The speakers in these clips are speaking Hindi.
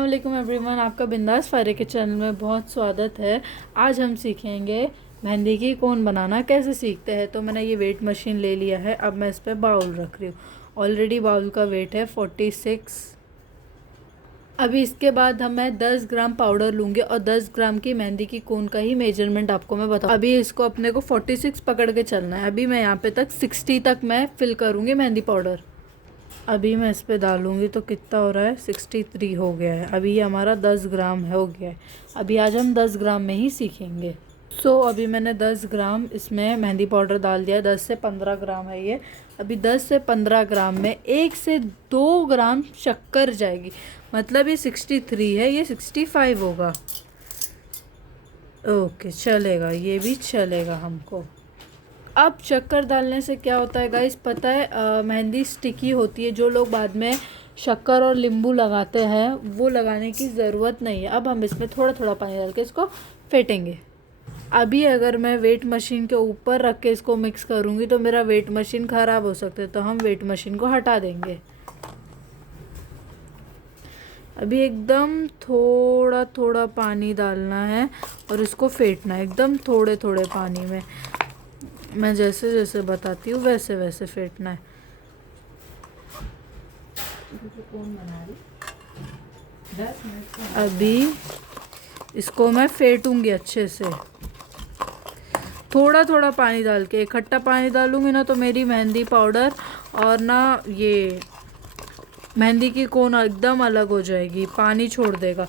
अस्सलाम वालेकुम एवरीवन, आपका बिंदास फारे के चैनल में बहुत स्वागत है। आज हम सीखेंगे मेहंदी की कोन बनाना कैसे सीखते हैं। तो मैंने ये वेट मशीन ले लिया है। अब मैं इस पर बाउल रख रही हूँ। ऑलरेडी बाउल का वेट है 46। अभी इसके बाद मैं 10 ग्राम पाउडर लूँगी और 10 ग्राम की मेहंदी की कोन का ही मेजरमेंट आपको मैं बताऊँ। अभी इसको अपने को 46 पकड़ के चलना है। अभी मैं यहाँ पे तक 60 तक मैं फिल करूँगी मेहंदी पाउडर। अभी मैं इस पे डालूँगी तो कितना हो रहा है, 63 हो गया है। अभी ये हमारा 10 ग्राम हो गया है। अभी आज हम 10 ग्राम में ही सीखेंगे। अभी मैंने 10 ग्राम इसमें मेहंदी पाउडर डाल दिया। 10 से 15 ग्राम है ये। अभी 10 से 15 ग्राम में 1 से 2 ग्राम शक्कर जाएगी। मतलब ये 63 है, ये 65 होगा। ओके, चलेगा, ये भी चलेगा हमको। अब शक्कर डालने से क्या होता है गाइस, पता है, मेहंदी स्टिकी होती है। जो लोग बाद में शक्कर और नींबू लगाते हैं वो लगाने की ज़रूरत नहीं है। अब हम इसमें थोड़ा थोड़ा पानी डाल के इसको फेंटेंगे। अभी अगर मैं वेट मशीन के ऊपर रख के इसको मिक्स करूँगी तो मेरा वेट मशीन ख़राब हो सकता है, तो हम वेट मशीन को हटा देंगे। अभी एकदम थोड़ा थोड़ा पानी डालना है और इसको फेंटना है एकदम थोड़े थोड़े पानी में। मैं जैसे जैसे बताती हूँ वैसे वैसे फेंटना है। अभी इसको मैं फेंटूंगी अच्छे से, थोड़ा थोड़ा पानी डाल के। इकट्ठा पानी डालूंगी ना तो मेरी मेहंदी पाउडर और ना ये मेहंदी की कोन एकदम अलग हो जाएगी, पानी छोड़ देगा।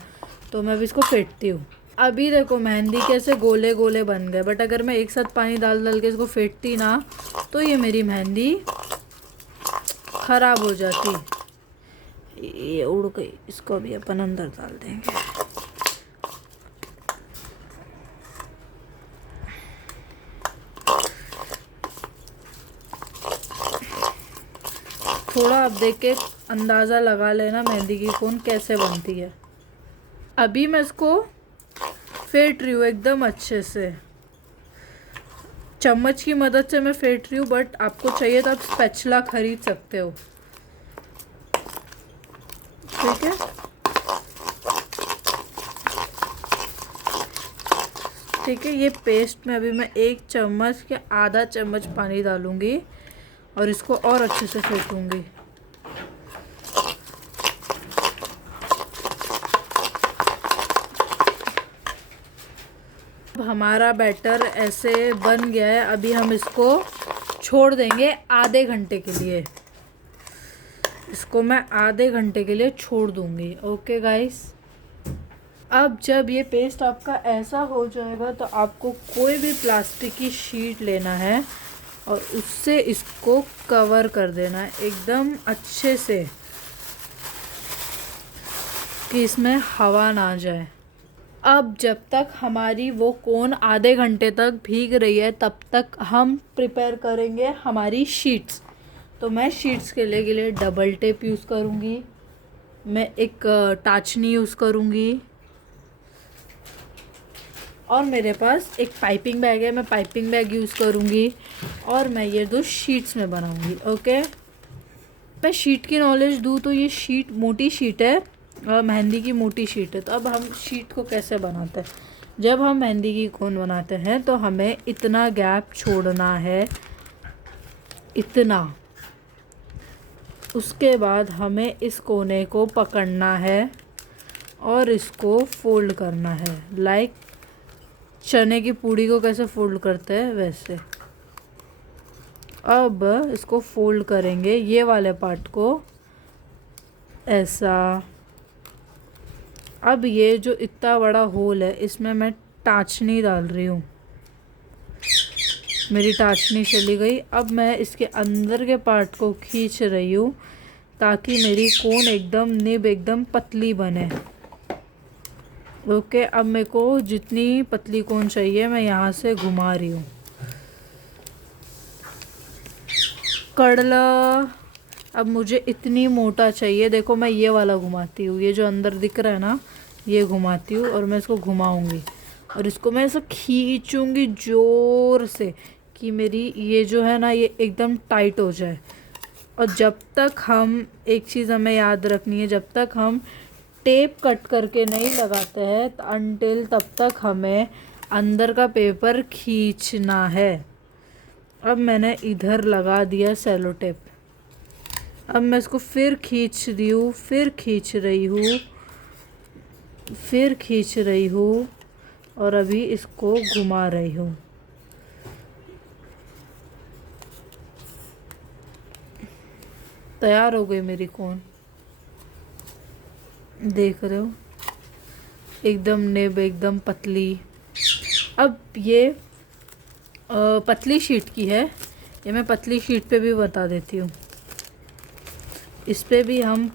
तो मैं अभी इसको फेंटती हूँ। अभी देखो मेहंदी कैसे गोले गोले बन गए, बट अगर मैं एक साथ पानी डाल डाल के इसको फेंटती ना तो ये मेरी मेहंदी ख़राब हो जाती। ये उड़ गई, इसको भी अपन अंदर डाल देंगे। थोड़ा आप देख के अंदाज़ा लगा लेना मेहंदी की कोन कैसे बनती है। अभी मैं इसको फेंट रही हूँ एकदम अच्छे से। चम्मच की मदद से मैं फेंट रही हूँ, बट आपको चाहिए तो आप स्पैचुला खरीद सकते हो। ठीक है, ठीक है। ये पेस्ट में अभी मैं 1 चम्मच के आधा चम्मच पानी डालूंगी और इसको और अच्छे से फेंटूंगी। अब हमारा बैटर ऐसे बन गया है। अभी हम इसको छोड़ देंगे आधे घंटे के लिए। इसको मैं आधे घंटे के लिए छोड़ दूंगी। ओके गाइस, अब जब ये पेस्ट आपका ऐसा हो जाएगा तो आपको कोई भी प्लास्टिक की शीट लेना है और उससे इसको कवर कर देना है एकदम अच्छे से कि इसमें हवा ना जाए। अब जब तक हमारी वो कोन आधे घंटे तक भीग रही है तब तक हम प्रिपेयर करेंगे हमारी शीट्स। तो मैं शीट्स के लिए डबल टेप यूज़ करूँगी। मैं एक टाचनी यूज़ करूँगी और मेरे पास एक पाइपिंग बैग है, मैं पाइपिंग बैग यूज़ करूँगी और मैं ये 2 शीट्स में बनाऊँगी। ओके, मैं शीट की नॉलेज दूँ तो ये शीट मोटी शीट है, मेहंदी की मोटी शीट है। तो अब हम शीट को कैसे बनाते हैं, जब हम मेहंदी की कोन बनाते हैं तो हमें इतना गैप छोड़ना है, इतना। उसके बाद हमें इस कोने को पकड़ना है और इसको फोल्ड करना है। लाइक चने की पूड़ी को कैसे फोल्ड करते हैं वैसे। अब इसको फोल्ड करेंगे, ये वाले पार्ट को ऐसा। अब ये जो इतना बड़ा होल है इसमें मैं टाचनी डाल रही हूँ। मेरी टाचनी चली गई। अब मैं इसके अंदर के पार्ट को खींच रही हूँ ताकि मेरी कोन एकदम निब एकदम पतली बने। ओके, अब मेरे को जितनी पतली कोन चाहिए मैं यहाँ से घुमा रही हूँ। कड़ला अब मुझे इतनी मोटा चाहिए। देखो मैं ये वाला घुमाती हूँ, ये जो अंदर दिख रहा है ना, ये घुमाती हूँ और मैं इसको घुमाऊँगी और इसको मैं ऐसा खींचूँगी ज़ोर से कि मेरी ये जो है ना ये एकदम टाइट हो जाए। और जब तक हम, एक चीज़ हमें याद रखनी है, जब तक हम टेप कट करके नहीं लगाते हैं अनटिल तब तक हमें अंदर का पेपर खींचना है। अब मैंने इधर लगा दिया सेलो टेप। अब मैं इसको फिर खींच रही हूँ, फिर खींच रही हूँ, फिर खींच रही हूँ और अभी इसको घुमा रही हूँ। तैयार हो गई मेरी कोन, देख रहे हो, एकदम नेब, एकदम पतली। अब ये पतली शीट की है, ये मैं पतली शीट पे भी बता देती हूँ। इस पे भी हम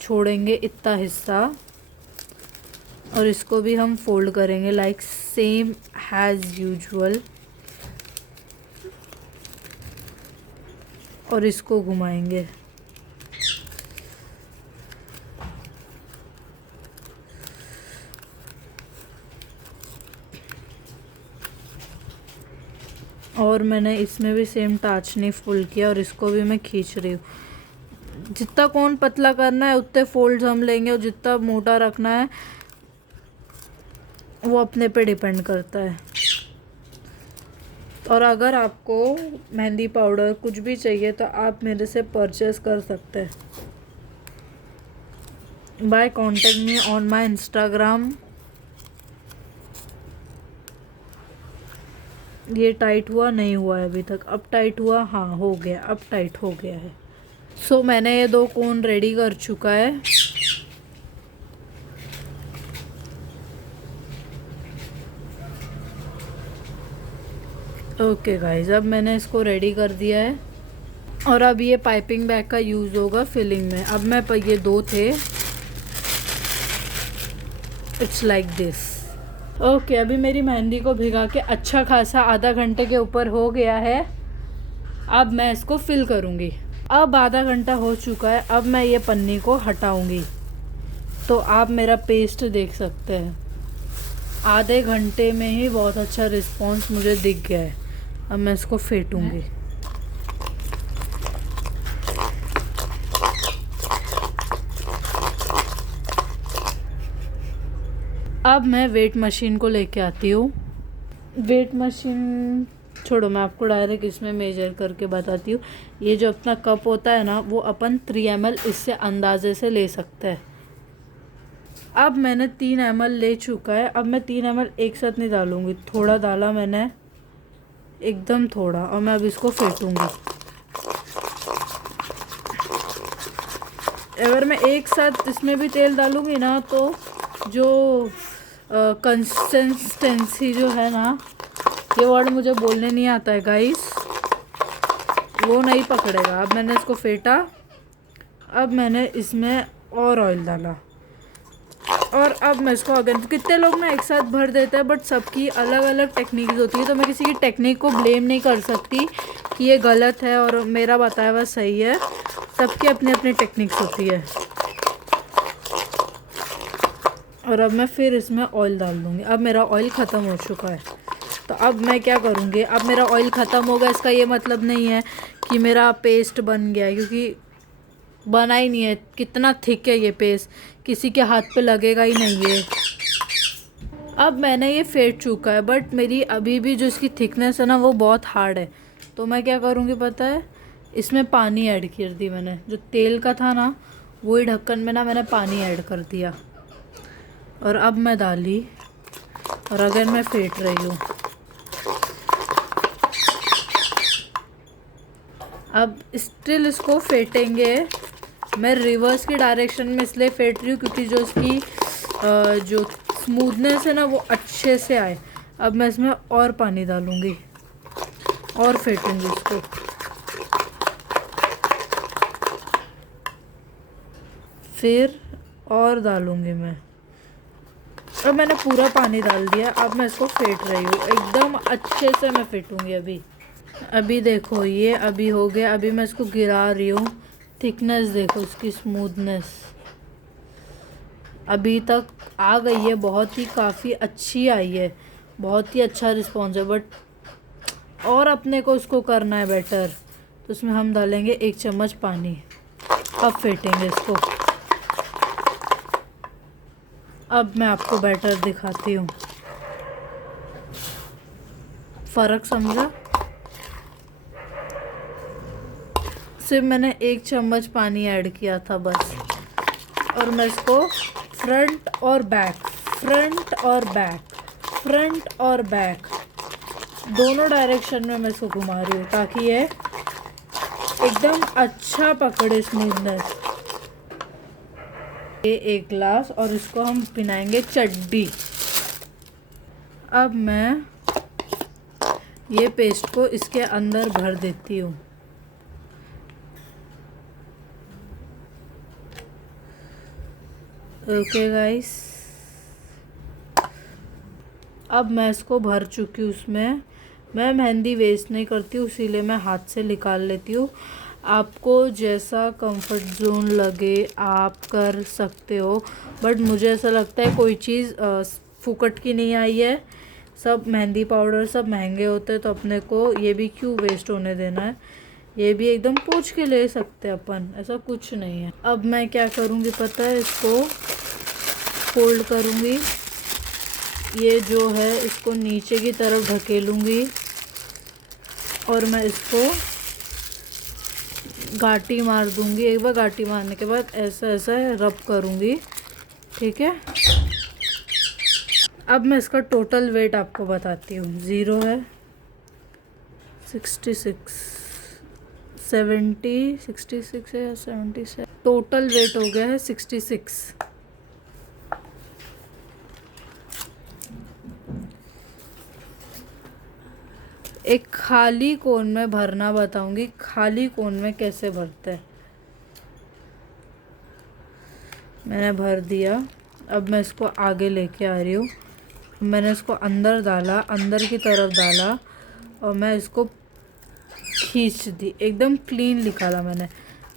छोड़ेंगे इतना हिस्सा और इसको भी हम फोल्ड करेंगे लाइक सेम एज यूजुअल और इसको घुमाएंगे। और मैंने इसमें भी सेम टाचनी फुल किया और इसको भी मैं खींच रही हूँ। जितना कोन पतला करना है उतने फोल्ड्स हम लेंगे और जितना मोटा रखना है वो अपने पे डिपेंड करता है। और अगर आपको मेहंदी पाउडर कुछ भी चाहिए तो आप मेरे से परचेस कर सकते हैं by contact me on my Instagram. ये टाइट हुआ नहीं हुआ है अभी तक, अब टाइट हुआ, हाँ हो गया, अब टाइट हो गया है। सो मैंने ये 2 कोन रेडी कर चुका है। ओके गाइस, अब मैंने इसको रेडी कर दिया है और अब ये पाइपिंग बैग का यूज़ होगा फिलिंग में। अब मैं ये 2 थे, इट्स लाइक दिस। ओके, अभी मेरी मेहंदी को भिगा के अच्छा खासा आधा घंटे के ऊपर हो गया है। अब मैं इसको फिल करूँगी। अब आधा घंटा हो चुका है, अब मैं ये पन्नी को हटाऊँगी तो आप मेरा पेस्ट देख सकते हैं। आधे घंटे में ही बहुत अच्छा रिस्पॉन्स मुझे दिख गया है। अब मैं इसको फेंटूँगी। अब मैं वेट मशीन को लेके आती हूँ। वेट मशीन छोड़ो, मैं आपको डायरेक्ट इसमें मेजर करके बताती हूँ। ये जो अपना कप होता है ना, वो अपन 3 ml इससे अंदाजे से ले सकते हैं। अब मैंने 3 ml ले चुका है। अब मैं 3 ml एक साथ नहीं डालूँगी, थोड़ा डाला मैंने, एकदम थोड़ा, और मैं अब इसको फेंटूँगी। अगर मैं एक साथ इसमें भी तेल डालूँगी ना तो जो कंसिस्टेंसी जो है ना, ये वर्ड मुझे बोलने नहीं आता है गाइस, वो नहीं पकड़ेगा। अब मैंने इसको फेंटा, अब मैंने इसमें और ऑयल डाला और अब मैं इसको अगेन, कितने लोग ना एक साथ भर देते हैं, बट सबकी अलग अलग टेक्निक्स होती है, तो मैं किसी की टेक्निक को ब्लेम नहीं कर सकती कि ये गलत है और मेरा बताया हुआ सही है। सबकी अपनी अपनी टेक्निक्स होती है। और अब मैं फिर इसमें ऑयल डाल दूँगी। अब मेरा ऑयल ख़त्म हो चुका है, तो अब मैं क्या करूँगी, अब मेरा ऑयल ख़त्म होगा, इसका ये मतलब नहीं है कि मेरा पेस्ट बन गया है, क्योंकि बना ही नहीं है। कितना थिक है ये पेस्ट, किसी के हाथ पे लगेगा ही नहीं है। अब मैंने ये फेंट चुका है, बट मेरी अभी भी जो इसकी थिकनेस है ना, वो बहुत हार्ड है। तो मैं क्या करूँगी पता है, इसमें पानी ऐड कर दी मैंने। जो तेल का था ना, वही ढक्कन में ना मैंने पानी ऐड कर दिया और अब मैं डाली और अगर मैं फेंट रही हूँ। अब स्टिल इसको फेंटेंगे। मैं रिवर्स की डायरेक्शन में इसलिए फेंट रही हूँ क्योंकि जो इसकी जो स्मूथनेस है ना, वो अच्छे से आए। अब मैं इसमें और पानी डालूँगी और फेंटूँगी इसको। फिर और डालूँगी मैं। अब मैंने पूरा पानी डाल दिया। अब मैं इसको फेंट रही हूँ, एकदम अच्छे से मैं फेंटूँगी। अभी देखो, ये अभी हो गया। अभी मैं इसको गिरा रही हूँ। थिकनेस देखो, इसकी स्मूथनेस अभी तक आ गई है, बहुत ही काफ़ी अच्छी आई है, बहुत ही अच्छा रिस्पॉन्स है। बट और अपने को इसको करना है बेटर, तो इसमें हम डालेंगे 1 चम्मच पानी। अब फेंटेंगे इसको। अब मैं आपको बैटर दिखाती हूँ। फ़र्क समझा? सिर्फ मैंने 1 चम्मच पानी ऐड किया था बस, और मैं इसको फ्रंट और बैक, फ्रंट और बैक, फ्रंट और बैक दोनों डायरेक्शन में मैं इसको घुमा रही हूँ ताकि ये एकदम अच्छा पकड़े, स्मूथनेस। ये 1 ग्लास, और इसको हम पिनाएंगे चड्डी। अब मैं ये पेस्ट को इसके अंदर भर देती हूँ। ओके गाइस, अब मैं इसको भर चुकी हूँ उसमें। मैं मेहंदी वेस्ट नहीं करती हूँ, इसीलिए मैं हाथ से निकाल लेती हूँ। आपको जैसा कंफर्ट जोन लगे आप कर सकते हो, बट मुझे ऐसा लगता है कोई चीज़ फुकट की नहीं आई है। सब मेहंदी पाउडर सब महंगे होते हैं, तो अपने को ये भी क्यों वेस्ट होने देना है। ये भी एकदम पोंछ के ले सकते हैं अपन, ऐसा कुछ नहीं है। अब मैं क्या करूँगी पता है, इसको फोल्ड करूँगी। ये जो है इसको नीचे की तरफ ढकेलूँगी, और मैं इसको घाटी मार दूँगी। एक बार घाटी मारने के बाद ऐसा ऐसा रब करूँगी, ठीक है। अब मैं इसका टोटल वेट आपको बताती हूँ। 0 है, 66, 66 है या 77, टोटल वेट हो गया है 66। एक खाली कोन में भरना बताऊंगी, खाली कोन में कैसे भरते हैं। मैंने भर दिया। अब मैं इसको आगे लेके आ रही हूँ। मैंने इसको अंदर डाला, अंदर की तरफ डाला, और मैं इसको खींच दी, एकदम क्लीन निकाला मैंने।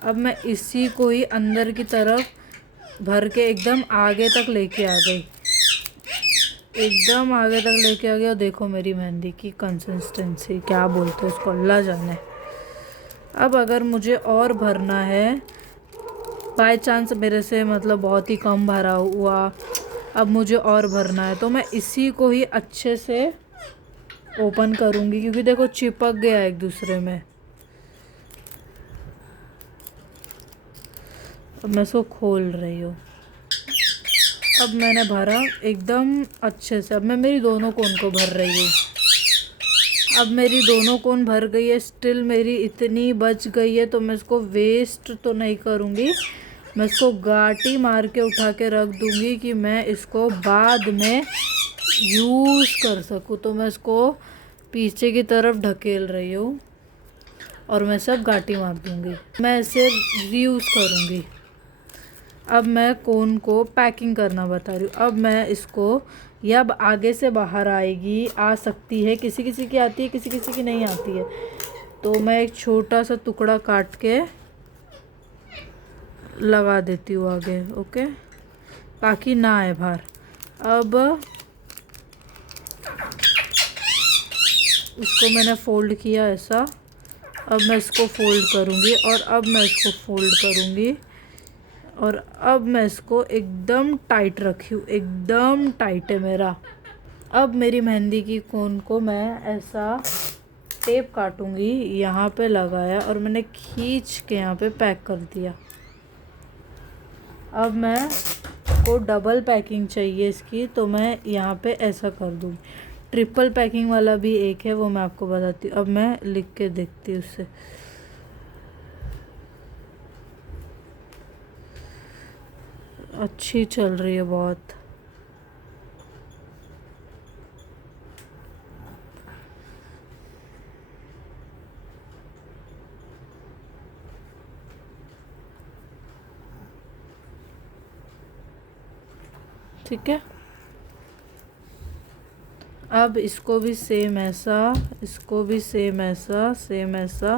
अब मैं इसी को ही अंदर की तरफ भर के एकदम आगे तक लेके आ गई, एकदम आगे तक लेके आ गया। देखो मेरी मेहंदी की कंसिस्टेंसी, क्या बोलते हैं उसको, अल्लाह जाने। अब अगर मुझे और भरना है, बाय चांस मेरे से मतलब बहुत ही कम भरा हुआ, अब मुझे और भरना है, तो मैं इसी को ही अच्छे से ओपन करूँगी, क्योंकि देखो चिपक गया एक दूसरे में। अब मैं इसको खोल रही हूँ। अब मैंने भरा एकदम अच्छे से। अब मैं मेरी दोनों कोन को भर रही हूँ। अब मेरी दोनों कोन भर गई है, स्टिल मेरी इतनी बच गई है, तो मैं इसको वेस्ट तो नहीं करूँगी। मैं इसको गाटी मार के उठा के रख दूँगी कि मैं इसको बाद में यूज़ कर सकूँ। तो मैं इसको पीछे की तरफ ढकेल रही हूँ, और मैं सब गाटी मार दूँगी। मैं इसे रीयूज़ करूँगी। अब मैं कोन को पैकिंग करना बता रही हूँ। अब मैं इसको, यह अब आगे से बाहर आएगी, आ सकती है, किसी किसी की आती है, किसी किसी की नहीं आती है। तो मैं एक छोटा सा टुकड़ा काट के लगा देती हूँ आगे, ओके, ताकि ना आए बाहर। अब इसको मैंने फोल्ड किया ऐसा। अब मैं इसको फोल्ड करूँगी, और अब मैं इसको फोल्ड करूँगी, और अब मैं इसको एकदम टाइट रखी हूँ, एकदम टाइट है मेरा। अब मेरी मेहंदी की कोन को मैं ऐसा टेप काटूँगी, यहाँ पे लगाया, और मैंने खींच के यहाँ पे पैक कर दिया। अब मैं को डबल पैकिंग चाहिए इसकी, तो मैं यहाँ पे ऐसा कर दूँगी। ट्रिपल पैकिंग वाला भी एक है, वो मैं आपको बताती हूँ। अब मैं लिख के देखती हूँ उससे। अच्छी चल रही है बहुत। ठीक है। अब इसको भी सेम ऐसा, इसको भी सेम ऐसा, सेम ऐसा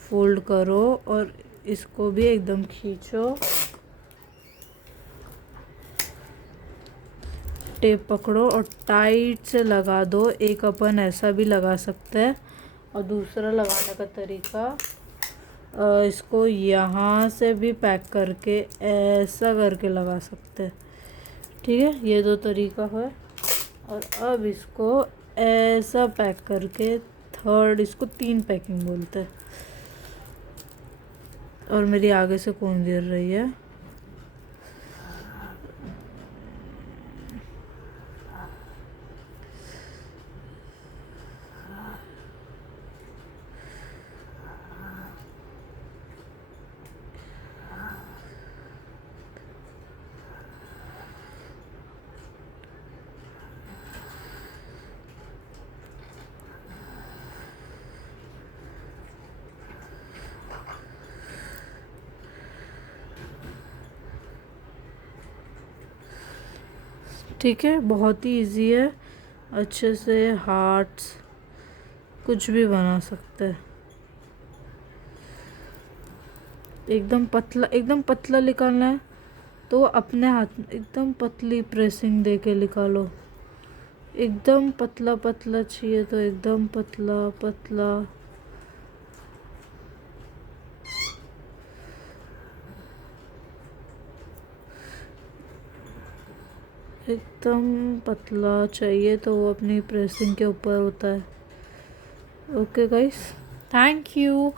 फोल्ड करो, और इसको भी एकदम खींचो, टेप पकड़ो और टाइट से लगा दो। एक अपन ऐसा भी लगा सकते हैं, और दूसरा लगाने का तरीका, इसको यहाँ से भी पैक करके ऐसा करके लगा सकते हैं। ठीक है, ये 2 तरीका है। और अब इसको ऐसा पैक करके थर्ड, इसको 3 पैकिंग बोलते हैं। और मेरी आगे से कौन गिर रही है। ठीक है, बहुत ही इजी है। अच्छे से हार्ट्स कुछ भी बना सकते हैं। एकदम पतला निकालना है तो अपने हाथ में एकदम पतली प्रेसिंग दे के निकालो। एकदम पतला पतला चाहिए तो एकदम पतला पतला। एकदम पतला चाहिए तो वो अपनी प्रेसिंग के ऊपर होता है। Okay guys, thank you.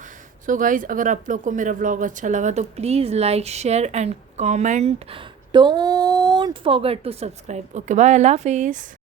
So guys, अगर आप लोग को मेरा व्लॉग अच्छा लगा तो please like, share and comment. Don't forget to subscribe. Okay, bye, Allah हाफिज़।